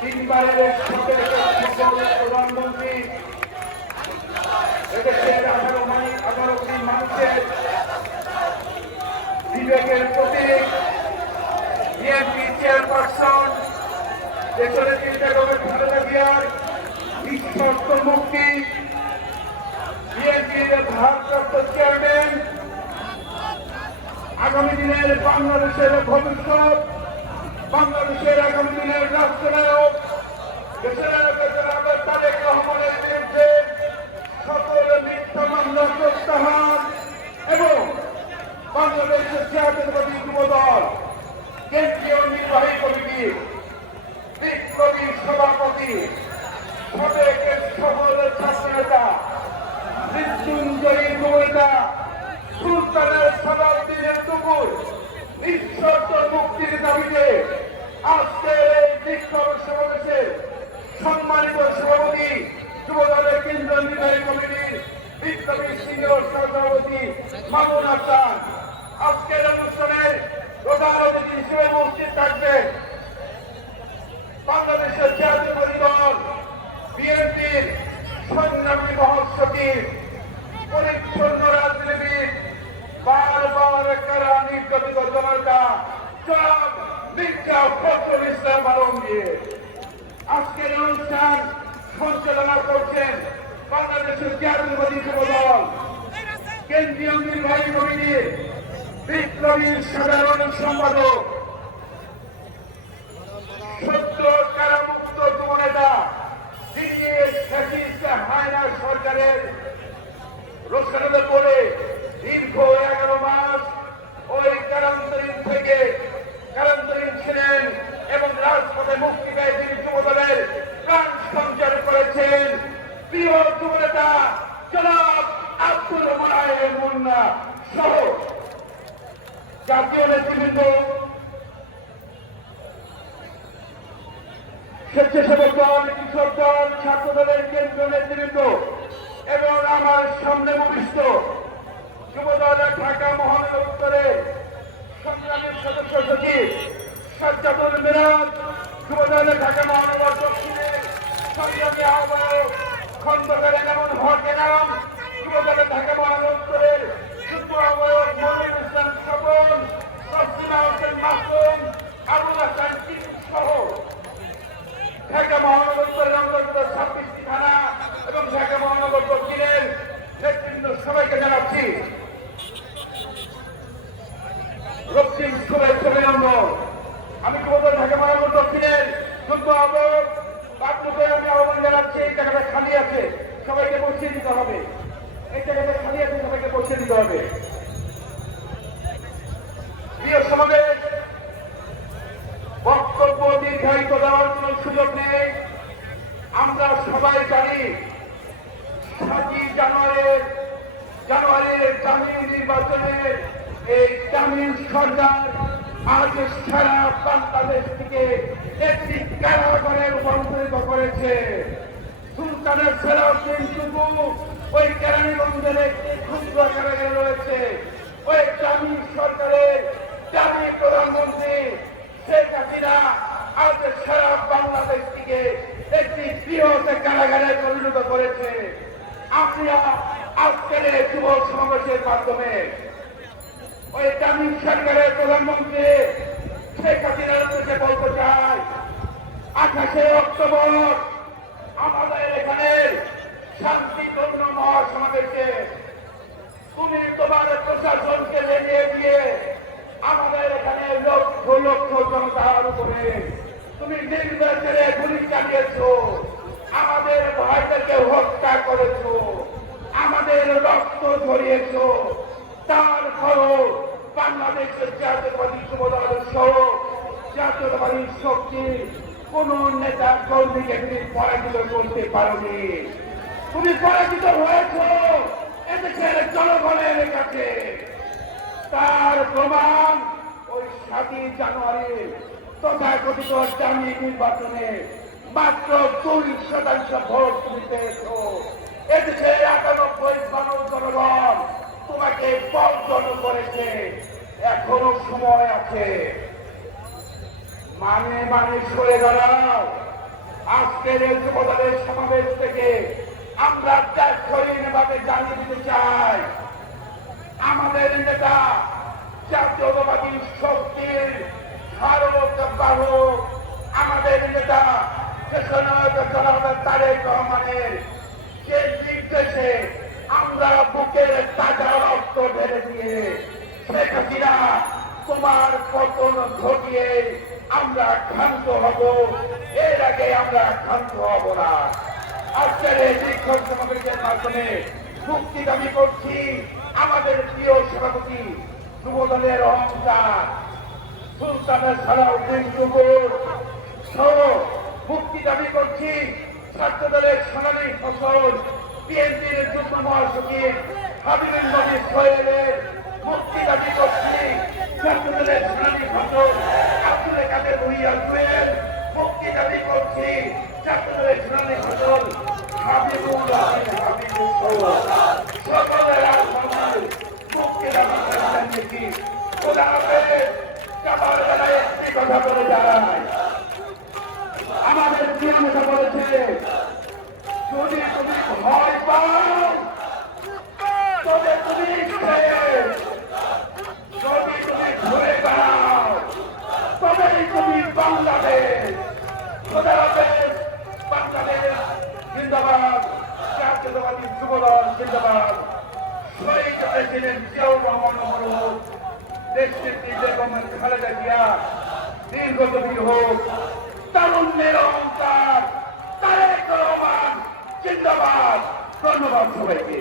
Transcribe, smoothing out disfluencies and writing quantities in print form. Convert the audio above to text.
তিনবারের প্রধানমন্ত্রী এদেশের 18 কোটি মানুষের বিবেকের প্রতীক বিএনপি চেয়ারপারসন দেশের চিন্তা খালেদা জিয়ার বিশ্বস্ত মুক্তি বিএনপির ভারপ্রাপ্ত চেয়ারম্যান আগামী দিনের বাংলাদেশের ভবিষ্যৎ বাংলাদেশের আগামী দিনের রাষ্ট্রনায়ক দেশের তারেক রহমানের বিরুদ্ধে সকল মিথ্যা মামলা প্রত্যাহার এবং বাংলাদেশের জাতীয়তাবাদী যুবদল কেন্দ্রীয় নির্বাহী কমিটির বিপ্লবী সভাপতি সাবেকের সফল ছাত্রনেতা মৃত্যুঞ্জয়ী যুবনেতা সুলতানের শতাব্দীর দুপুর নিঃশর্ত মুক্তির দাবিতে আজকের এই বিক্ষোভ সমাবেশে সম্মানিত সভাপতি যুবদলের কেন্দ্রীয় নির্বাহী কমিটির বিপ্লবী সিনিয়র সভাপতি মামুন হাসান আজকের অনুষ্ঠানে প্রধান অতিথি হিসেবে উপস্থিত থাকবেন বাংলাদেশের জাতীয় দল বিএনপির সংগ্রামী মহাসচিব পরিচ্ছন্ন রাজনীতিবিদ বারবার কারা নির্যাতিত জনতা জনাব মির্জা ফখরুল ইসলাম আলমগীর আজকের অনুষ্ঠান সঞ্চালনা করছেন বাংলাদেশের জাতীয়বাদী যুবদল কেন্দ্রীয় নির্বাহী কমিটির বিপ্লবী সাধারণ সম্পাদক সদ্য কারামুক্ত যুবনেতা যিনি ফ্যাসিস্ট হায়না সরকারের রোষানলে পড়ে দীর্ঘ 11 মাস ওই কারান্তরীণ থেকে কারান্তরীণ ছিলেন এবং রাজপথে মুক্তি পেয়ে তিনি যুবদলের প্রাণ সঞ্চার করেছেন প্রিয় যুবনেতা জনাব আব্দুর রহমান মুন্না সহ জাতীয় নেতৃবৃন্দ স্বেচ্ছাসেবক দল কৃষক দল ছাত্র দলের কেন্দ্রীয় নেতৃবৃন্দ এবং আমার সামনে উপবিষ্ট যুবদলের ঢাকা মহানগর উত্তরের সংগ্রামের সদস্য সচিব সাজ্জাদুল মিরাজ যুবদলের ঢাকা মহানগর দক্ষিণের সংগ্রামী আহ্বায়ক খন্দকার এনামুল হক এনাম যুবদলের ঢাকা মহানগর উত্তরের যুগ্ম আহ্বায়ক মনিরুল ইসলাম স্বপন তসলিমা হোসেন মাসুম আবুল হাসান টিপু সহ ঢাকা মহানগর উত্তরের অন্তর্গত 26টি থানা এবং ঢাকা মহানগর দক্ষিণের নেতৃবৃন্দ সবাইকে জানাচ্ছি রক্তিম শুভেচ্ছা অভিনন্দন। আমি যুবদল ঢাকা মহানগর দক্ষিণের যুগ্ম আহ্বায়ক বাবলুকে আমি আহ্বান জানাচ্ছি এই জায়গাটা খালি আছে সবাইকে বসিয়ে দিতে হবে এই জায়গাটা খালি আছে সবাইকে বসিয়ে দিতে হবে। প্রিয় সমাবেশ বক্তব্য দীর্ঘায়িত দেওয়ার কোন সুযোগ নেই আমরা সবাই জানি 7 জানুয়ারির জামিন নির্বাচনের এই জামিন সরকার আজ সারা বাংলাদেশ থেকে একটি কারাগারে রূপান্তরিত করেছে সুলতানের সালাউদ্দিন টুকু ওই কেরানীগঞ্জের একটি ক্ষুদ্র কারাগারে রয়েছে ওই জামিন সরকারের জামি প্রধানমন্ত্রী শেখ হাসিনা আজ সারা বাংলাদেশ থেকে একটি বৃহৎ কারাগারে পরিণত করেছে। আমরা আজকের যুব সমাবেশের মাধ্যমে ওই জামিন সরকারের প্রধানমন্ত্রী শেখ হাসিনার উদ্দেশ্যে বলতে চাই 28 অক্টোবর আমাদের এখানে শান্তিপূর্ণ মহাসমাবেশে তুমি তোমার প্রশাসনকে লেলিয়ে দিয়ে আমাদের এখানে লক্ষ লক্ষ জনতার উপরে তুমি নির্বাচনে গুলি চালিয়েছ আমাদের ভাইদেরকে হত্যা করেছ আমাদের রক্ত ঝরিয়েছ তারপরও বাংলাদেশের জাতীয়তাবাদী যুবদল সহ জাতীয়তাবাদী শক্তি কোন নেতা কর্মীকে তুমি পরাজিত করতে পারোনি তুমি পরাজিত হয়েছ এদেশের জনগণের কাছে তার প্রমাণ ওই 7 জানুয়ারি তথাকথিত জামি নির্বাচনে মাত্র 2% ভোট তুমি পেয়েছ এদেশে ৯৮ মানুষ জনগণ তোমাকে বর্জন করেছে, এখনো সময় আছে। মানে সরে দাঁড়াও। আজকের এই যুবদলের সমাবেশ থেকে আমরা ভাবে জানিয়ে দিতে চাই, আমাদের নেতা জাতীয়তাবাদী শক্তির ধারক বাহক, আমাদের নেতা তারেক রহমানের যে নির্দেশে আমরা বুকের তাজা রক্ত ঢেলে দিয়ে শেখ হাসিনা তোমার পতন ঘটিয়ে আমরা ক্ষান্ত হব, এর আগে আমরা ক্ষান্ত হব না। আজকের এই বিক্ষোভ সমাবেশের মাধ্যমে মুক্তি দাবি করছি আমাদের প্রিয় সভাপতি যুবদলের অহংকার সুলতানের সালাউদ্দিন যুবর সহ মুক্তি দাবি করছি ছাত্র দলের সোনালী ফসল বিএনপির যুগ্ম মহাসচিব হাবিবুল নবী সোহেলের মুক্তি দাবি করছি ছাত্র দলের সোনালী ফসল আব্দুল কাদের ভুইয়া জুয়েল মুক্তি দাবি করছি ছাত্র দলের সোনালী ফসল হাবিবুল সকলের মুক্তি দাবি করছি। খোদা হাফেজ। যাবার বেলায় একটি কথা বলে যায়, আমাদের প্রিয় নেতা বলেছে, যদি তুমি ভয় পাও তবে তুমি যদি তুমি ঘুরে বেড়াও তবেই তুমি বাংলাদেশ। খোদা হাফেজ। বাংলাদেশ জিন্দাবাদ। জাতীয়তাবাদী যুবদল জিন্দাবাদ। শহীদ প্রেসিডেন্ট জিয়াউর রহমান মরহুম দেশটির বেগম খালেদা জিয়া দীর্ঘজীবী হোক। তারুণ্যের অহংকার তারেক রহমান জিন্দাবাদ। ধন্যবাদ সবাইকে।